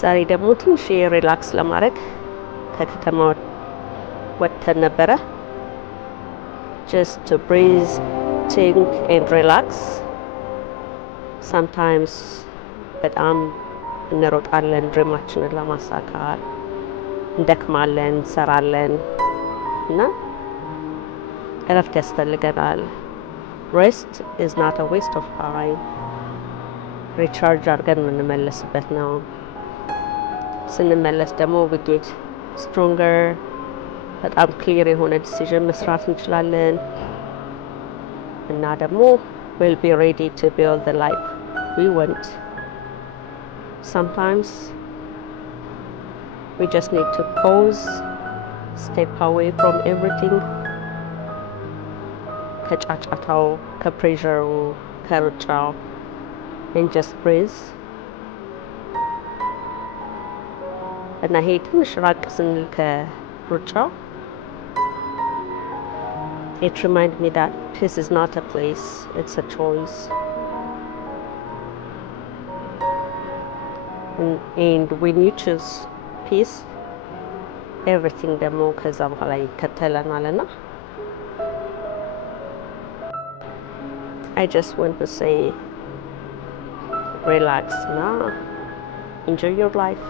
ዛሬ ደግሞ ትንሽ ሪላክስ ለማድረግ ከከተማ ወጥተን ነበረ። just to breathe, think and relax. sometimes በጣም እንሮጣለን ድሪማችንን ለማሳካት፣ እንደክማለን፣ እንሰራለን እና እረፍት ያስፈልገናል። rest is not a waste of time. ሪቻርጅ አድርገን የምንመለስበት ነው። ስንመለስ ደግሞ we get stronger, በጣም ክሊር የሆነ ዲሲዥን መስራት እንችላለን እና ደግሞ we'll be ready to build the life we want. Sometimes we just need to pause, step away from everything, ከጫጫታው፣ ከፕሬሸሩ፣ ከሩጫው and just breathe. እና ይሄ ትንሽ ራቅ ስንል ከሩጫው it reminds me that peace is not a place, it's a choice. And when you choose peace, everything ደግሞ ከዛ በኋላ ይከተለናል እና I just want to say relax now, enjoy your life.